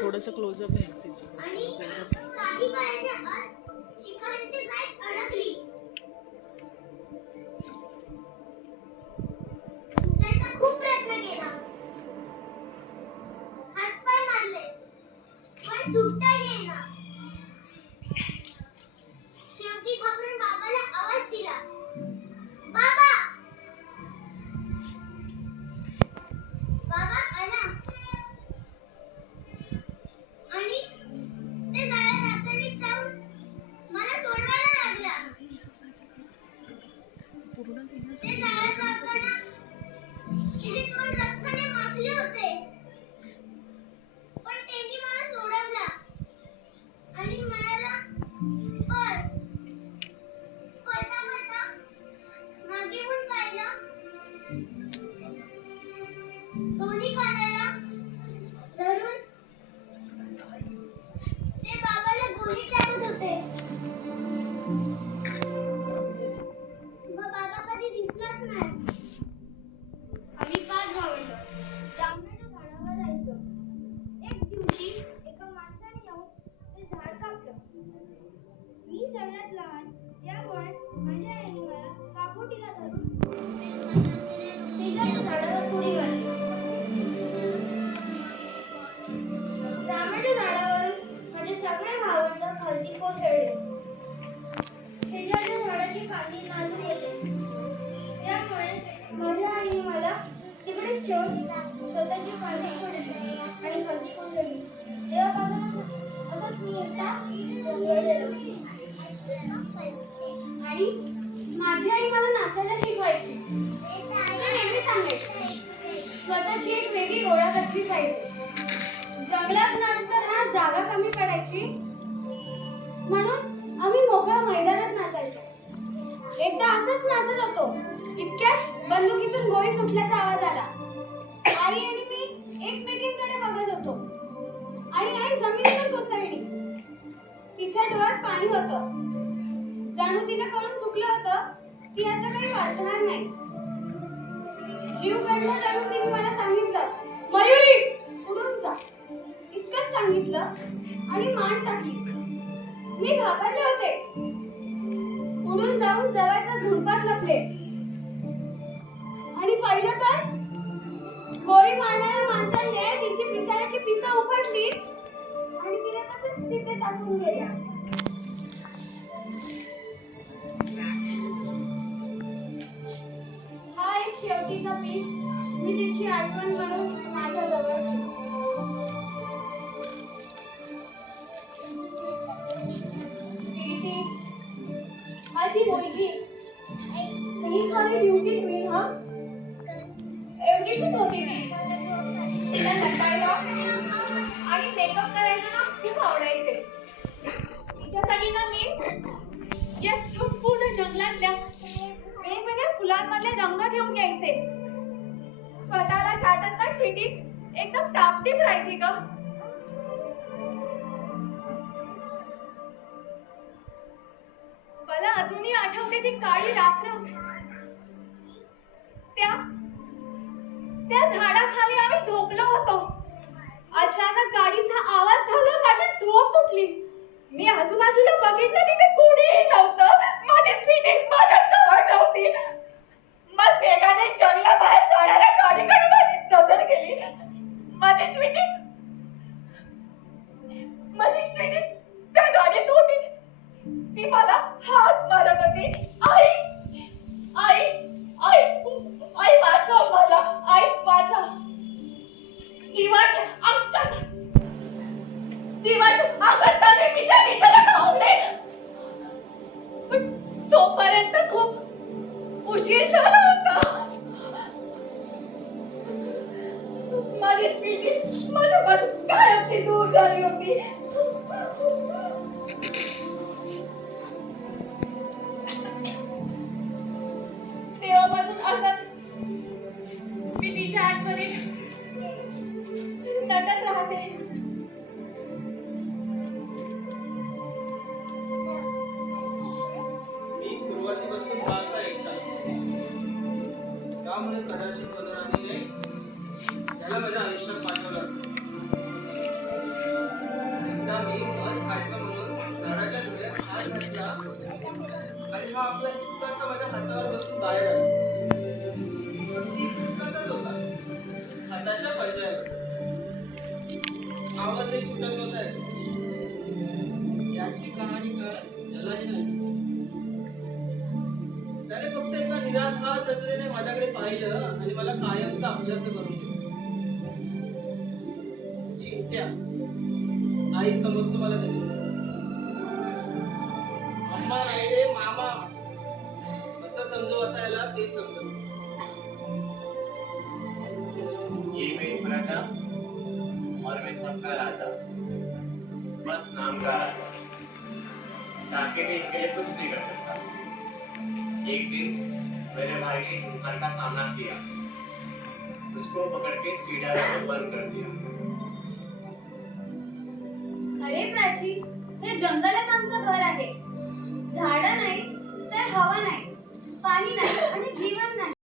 थोडंसं क्लोजअप आहे तिचं. खूप प्रयत्न केला, हातपाय मारले, पण सुटता येईना. शेवटी घाबरून बाबाला आवाज दिला, बाबा. बाबा आला आणि ते झाडात हाताने जाऊन मला सोडवायला लागला. ते झाडात जाताना तिचे तोंड रक्ताने माखले होते, पण त्यांनी मला सोडवला आणि म्हणाला, पळ. पळता पळता मागे वळून पाहिलं, दोन्ही कानाला धरून ते बाबाला गोळी टाकत होते. मग बाबा कधी दिसलाच नाही. आम्ही 5 भावंड जांभळाच्या झाडावर राहायचो. एक दिवशी एका माणसाने येऊन ते झाड कापलं. मी सगळ्यात लहान, त्यामुळे माझ्या आईने मला कापोटीला धरून शेजारच्या झाडावर उडी मारली. जांभळाच्या झाडावरून माझे सगळे भावंड खाली कोसळले. शेजारच्या झाडाची फांदी नाजूक होते, त्यामुळे माझ्या आईने मला तिकडेच ठेवून स्वतःची फांदी सोडली आणि खाली कोसळली. तेव्हापासून असंच मी एकटा कोसळलेलो. आई, माझी आई मला नाचायला शिकवायची. ती नेहमी सांगायची, स्वतःची एक वेगळी ओळख असली पाहिजे. जंगलात नाचताना जागा कमी पडायची, म्हणून आम्ही मोकळ्या मैदानात नाचायचो. एकदा असंच नाचत होतो, इतक्यात बंदुकीतून गोळी सुटल्याचा आवाज आला. आई आणि मी एकमेकींकडे बघत होतो आणि आई जमिनीवर कोसळली. तिच्या डोळ्यात पाणी होतं. जाणू तिला कळून चुकलं होतं की आता काही वाचणार नाही. जीव गळला जाऊन तिने मला सांगितलं, मयुरी उडून जा. इतकंच सांगितलं आणि मान टाकली. मी घाबरले होते. उडून जाऊन जवळच्या झुडपात लपले आणि पाहिलं तर गोळी मारणाऱ्या माणसाने तिची पिसाळ्याची पिसा उपटली आणि तिला तसंच तिथे टाकून गेला. हा एक शेवटीचा पीस मी तिची आठवण म्हणून माझ्या जवळ ठेवतो. माझी मुलगी ही खरी ब्युटी क्वीन. हा एवढीशीच होती ती. तिला नटायला आणि मेकअप करायला ना खूप आवडायचे. तिच्यासाठी ना मी या संपूर्ण जंगलातल्या वेगवेगळ्या फुलांमधले रंग घेऊन यायचे. स्वतःला चाटत स्वीटी एकदम टापटीप राहायची ग. मला अजूनही आठवते ती काळी रात्र. त्या झाडाखाली आम्ही झोपलो होतो. अचानक गाडीचा आवाज झाला, माझी झोप तुटली. मी आजूबाजूला बघितलं, तिथे कोणीही नव्हतं. माझी स्वीटी माझ्या जवळ नव्हती. मग वेगाने जंगलाबाहेर जाणाऱ्या गाडीकडे माझी नजर गेली. माझी स्वीटी त्या गाडीत होती. ती मला हात मारत होती. आई आई आई आई वाचव मला. आई वाचव. जीवाच्या अंगाने मी त्या दिशेला धावले, पण तोपर्यंत खूप उशीर झाला होता. माझी स्वीटी वरती बसून बसा एक तास. त्यामुळे कदाचित बलरामीने त्याला माझ्या आयुष्यात पाठवलं असेल. एकदा मी मध खायचं म्हणून झाडाच्या डोळ्यात हात घातला आणि हा आपला इतकासा माझ्या हातावर बसून बाहेर आला. अगदी इतकासाच होता, हाताच्या पंजावर. आवाजही फुटत नव्हता येत. याची कहाणी काय त्यालाही नाही. त्याने फक्त एका निराधार नजरेने माझ्याकडे पाहिलं आणि मला कायमचा अभ्यास करून दिला. चिंत्या आई समजतो मला त्याची. अम्मा नाही रे मामा असं समजू आता याला ते समजत. ये मेरी प्रजा और मैं सबका राजा, बस नाम का राजा। चाके भी इसके लिए कुछ नहीं कर सकता। एक दिन मेरे भाई ने इंसान का सामना किया, उसको पकड़ के चिड़ियाघर में बंद कर दिया। अरे प्राची, हे जंगलच आमचं घर आहे. झाडं नाही तर हवा नाही, पाणी नाही आणि जीवन नाही.